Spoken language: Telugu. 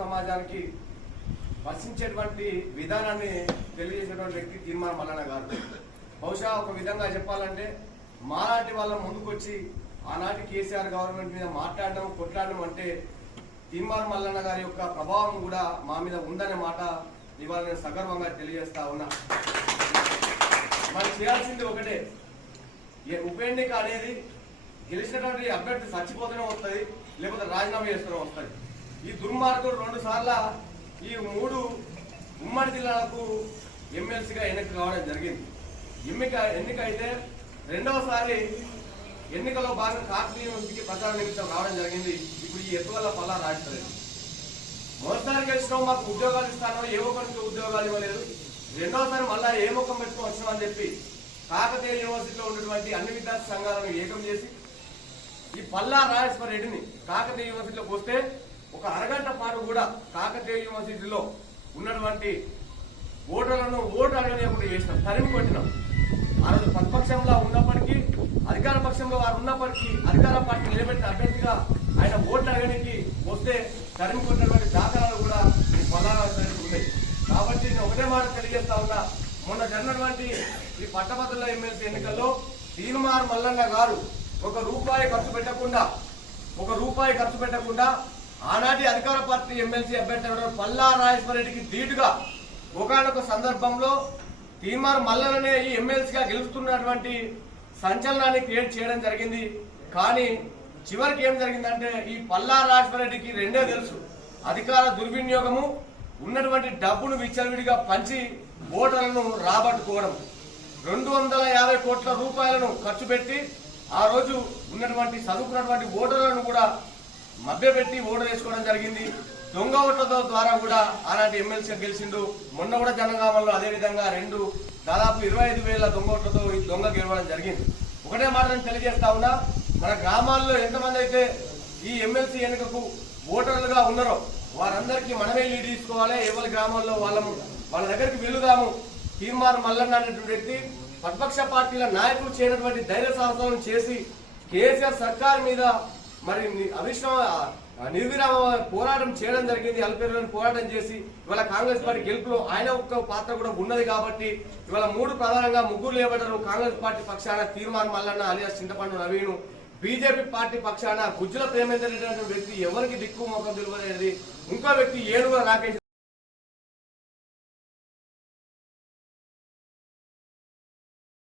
సమాజానికి వర్షించేటువంటి విధానాన్ని తెలియజేసేటువంటి వ్యక్తి తీర్మానం మల్లన్న గారు. బహుశా ఒక విధంగా చెప్పాలంటే మాలాంటి వాళ్ళ ముందుకొచ్చి ఆనాటి కేసీఆర్ గవర్నమెంట్ మీద మాట్లాడడం కొట్లాడడం అంటే తీర్మానం మల్లన్న గారి యొక్క ప్రభావం కూడా మా మీద ఉందనే మాట ఇవాళ నేను సగర్వంగా తెలియజేస్తా ఉన్నా. మనం చేయాల్సింది ఒకటే, ఉప ఎన్నిక అనేది గెలిచినటువంటి అభ్యర్థి చచ్చిపోతూనే వస్తుంది, లేకపోతే రాజీనామా చేస్తూనే వస్తుంది. ఈ దుర్మార్గుడు 2 సార్ల ఈ 3 ఉమ్మడి జిల్లాలకు ఎమ్మెల్సీగా ఎన్నిక కావడం జరిగింది. ఎన్నిక అయితే రెండవసారి ఎన్నికలో భాగంగా కాకతీయ యూనివర్సిటీకి ప్రచార నిమిత్తం రావడం జరిగింది. ఇప్పుడు ఈ ఎత్తువల్ల పల్లా రాజలేదు. మొదటిసారి గెలిచినాం, మాకు ఉద్యోగాలు ఇస్తానో ఏ ఒక్కరికి ఉద్యోగాలు ఇవ్వలేదు. రెండవసారి మళ్ళా ఏ ముఖం పెట్టుకుని వచ్చినామని చెప్పి కాకతీయ యూనివర్సిటీలో ఉన్నటువంటి అన్ని విద్యార్థి సంఘాలను ఏకం చేసి ఈ పల్లా రాజేశ్వర రెడ్డిని కాకతీయ యూనివర్సిటీలోకి వస్తే ఒక అరగంట పాటు కూడా కాకతీయ యూనివర్సిటీలో ఉన్నటువంటి ఓటర్లను ఓటు అడగలేకుండా చేసినాం, తరిమి కొట్టినాం. ఆ రోజు ప్రతిపక్షంలో ఉన్నప్పటికీ అధికార పక్షంలో వారు ఉన్నప్పటికీ అధికార పార్టీ నిలబెట్టిన అభ్యర్థిగా ఆయన ఓట్లు అడగడానికి వస్తే తరిమి కొట్టినటువంటి దాఖలాలు కూడా ఈ పల్లారాజు ఉన్నాయి. కాబట్టి నేను ఒకటే మాట తెలియజేస్తా ఉన్నా, మొన్న జరిగినటువంటి ఈ పట్టభద్రుల ఎమ్మెల్సీ ఎన్నికల్లో తీర్మానం మల్లన్న గారు ఒక రూపాయి ఖర్చు పెట్టకుండా ఆనాటి అధికార పార్టీ ఎమ్మెల్సీ అభ్యర్థి పల్లా రాజేశ్వర రెడ్డికి ధీటుగా ఒకనొక సందర్భంలో తీర్మానం మల్లన్ననే ఈ ఎమ్మెల్సీగా గెలుస్తున్నటువంటి సంచలనాన్ని క్రియేట్ చేయడం జరిగింది. కానీ చివరికి ఏం జరిగిందంటే ఈ పల్లా రాజేశ్వర రెడ్డికి రెండే తెలుసు, అధికార దుర్వినియోగము, ఉన్నటువంటి డబ్బును విచ్చలవిడిగా పంచి ఓటర్లను రాబట్టుకోవడం. 250 కోట్ల రూపాయలను ఖర్చు పెట్టి ఆ రోజు ఉన్నటువంటి చదువుకున్నటువంటి ఓటర్లను కూడా మభ్యపెట్టి ఓటర్ వేసుకోవడం జరిగింది. దొంగ ఓట్ల ద్వారా కూడా ఆనాటి ఎమ్మెల్సీగా గెలిచిండు. మొన్న కూడా జనగామంలో అదేవిధంగా దాదాపు 25,000 దొంగ ఓట్లతో ఈ దొంగ గెలవడం జరిగింది. ఒకటే మాట తెలియజేస్తా ఉన్నా, మన గ్రామాల్లో ఎంతమంది అయితే ఈ ఎమ్మెల్సీ ఎన్నికకు ఓటర్లుగా ఉన్నారో వారందరికీ మనమే లీడ్ తీసుకోవాలి. ఎవరి గ్రామాల్లో వాళ్ళ దగ్గరికి వెళుదాము. తీర్మానం మల్లన్న అనేటువంటి వ్యక్తి ప్రతిపక్ష పార్టీల నాయకులు చేయనటువంటి ధైర్య సాహసాలను చేసి కేసీఆర్ సర్కార్ మీద మరి నిర్విరామ పోరాటం చేయడం జరిగింది. అల్పేరులను పోరాటం చేసి ఇవాళ కాంగ్రెస్ పార్టీ గెలుపులో ఆయన ఒక్క పాత్ర కూడా ఉన్నది. కాబట్టి ఇవాళ ప్రధానంగా ముగ్గురు లేబడ్డారు. కాంగ్రెస్ పార్టీ పక్షాన తీర్మానం మల్లన్న అలియాస్ చింతపండు నవీను, బీజేపీ పార్టీ పక్షాన గుజ్జుల ప్రేమేందర్ రెడ్డి వ్యక్తి ఎవరికి దిక్కు మొఖం తెలియదు. ఇంకో వ్యక్తి ఏనుగుల రాకేష్